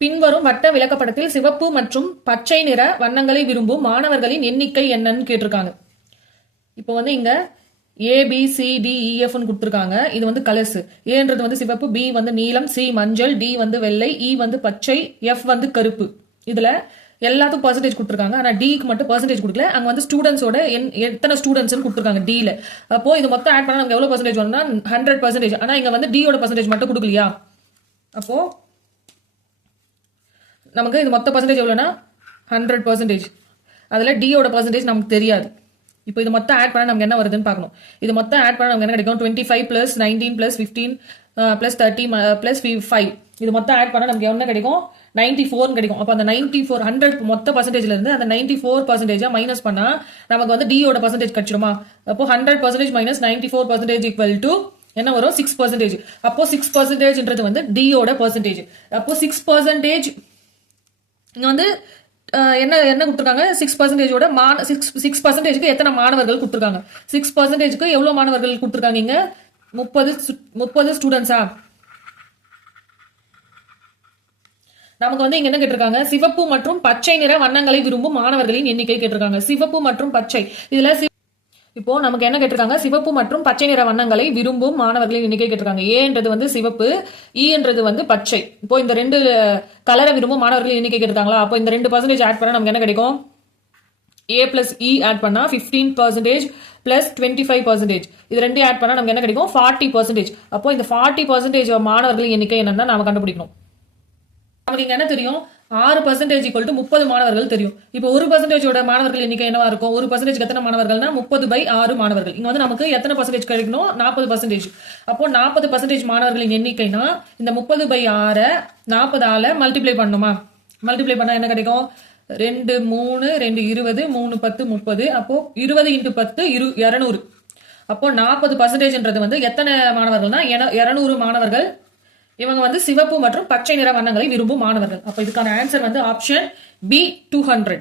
பின்வரும் வட்ட விளக்கப்படத்தில் சிவப்பு மற்றும் பச்சை நிற வண்ணங்களை விரும்பும் மாணவர்களின் எண்ணிக்கை என்னன்னு கேட்டிருக்காங்க. இப்போ வந்து இங்க ABCDEFன்னு கொடுத்துருக்காங்க. இது வந்து கலர்ஸ். ஏன்றது வந்து சிவப்பு, B வந்து நீலம், C மஞ்சள், D வந்து வெள்ளை, E வந்து பச்சை, F வந்து கருப்பு. இதுல எல்லாத்துக்கும் பர்சன்டேஜ் கொடுத்துருக்காங்க. ஆனா டிக்கு மட்டும் பர்சன்டேஜ் கொடுக்கல. அங்க வந்து ஸ்டூடெண்ட்ஸோட எத்தனை ஸ்டூடெண்ட்ஸ் கொடுத்துருக்காங்க டில. அப்போ இது மொத்தம் ஆட் பண்ணா நமக்கு எவ்வளவு பர்சன்டேஜ் வரும்னா 100%. ஆனா இங்க வந்து டியோட பர்சன்டேஜ் மட்டும் கொடுக்கலையா? அப்போ நமக்கு இது மொத்த பர்சன்டேஜ் எவ்வளோனா 100%. அதில் டியோட பர்சன்டேஜ் நமக்கு தெரியாது. இப்போ இது மொத்தம் ஆட் பண்ண நமக்கு என்ன வருதுன்னு பார்க்கணும். இது மொத்தம் ஆட் பண்ண நமக்கு என்ன கிடைக்கும்? 25 + 19 + 15 + 30 + 5. இது மொத்தம் ஆட் பண்ண நமக்கு என்ன கிடைக்கும்? 94 கிடைக்கும். அப்போ அந்த 94 100 மொத்த பர்சன்டேஜ்ல இருந்து அந்த 94% மைனஸ் பண்ணா நமக்கு வந்து டியோட பர்சன்டேஜ் கிடைச்சிருமா? அப்போ 100% - 94% = என்ன வரும்? 6%. அப்போ 6%ன்றது வந்து டியோட பர்சன்டேஜ். அப்போ 6% இங்க வந்து என்ன என்ன கொடுத்துருக்காங்க? 6%ஓட 6%க்கு எத்தனை மாணவர்கள் கொடுத்துருக்காங்க? 6%க்கு எவ்வளவு மாணவர்கள் கொடுத்துருக்காங்க? இங்க 30 ஸ்டூடெண்ட்ஸா? நமக்கு வந்து இங்க என்ன கேட்டிருக்காங்க? சிவப்பு மற்றும் பச்சை நிற வண்ணங்களை விரும்பும் மாணவர்களின் எண்ணிக்கை கேட்டிருக்காங்க. சிவப்பு மற்றும் பச்சை. இதுல இப்போ நமக்கு என்ன கேட்டிருக்காங்க? சிவப்பு மற்றும் பச்சை நிற வண்ணங்களை விரும்பும் மாணவர்களின் எண்ணிக்கை கேட்டிருக்காங்க. ஏன்றது வந்து சிவப்பு, ஈன்றது வந்து பச்சை. இப்போ இந்த ரெண்டு கலரை விரும்பும் மாணவர்களின் எண்ணிக்கை கேட்டிருக்காங்களா? அப்போ இந்த 2% ஆட் பண்ணா நமக்கு என்ன கிடைக்கும்? A + E ஆட் பண்ணா 15% + 25%. இது ரெண்டு ஆட் பண்ணா நமக்கு என்ன கிடைக்கும்? 40%. அப்போ இந்த 40% மாணவர்களின் எண்ணிக்கை என்னன்னா நாம கண்டுபிடிக்கணும். நமக்கு இங்க என்ன தெரியும்? 6% = 30 மாணவர்கள் தெரியும். இப்போ 1% மாணவர்கள் எண்ணிக்கை என்னவா இருக்கும்? 1% எத்தனை மாணவர்கள்னா 30/6 மாணவர்கள். இங்க வந்து நமக்கு எத்தனை பர்சன்டேஜ் கிடைக்கணும்? 40%. அப்போ 40% மாணவர்களின் எண்ணிக்கைனா இந்த 30/6 40ஆல மல்டிப்ளை பண்ணணுமா? மல்டிப்ளை பண்ணா என்ன கிடைக்கும்? 2 3 2 20 3 10 30. அப்போ 20 × 10 200. அப்போ 40%ன்றது வந்து எத்தனை மாணவர்கள்னா 200 மாணவர்கள். இவங்க வந்து சிவப்பு மற்றும் பச்சை நிற வண்ணங்களை விரும்பும் மாணவர்கள். அப்ப இதுக்கான ஆன்சர் வந்து ஆப்ஷன் B 200.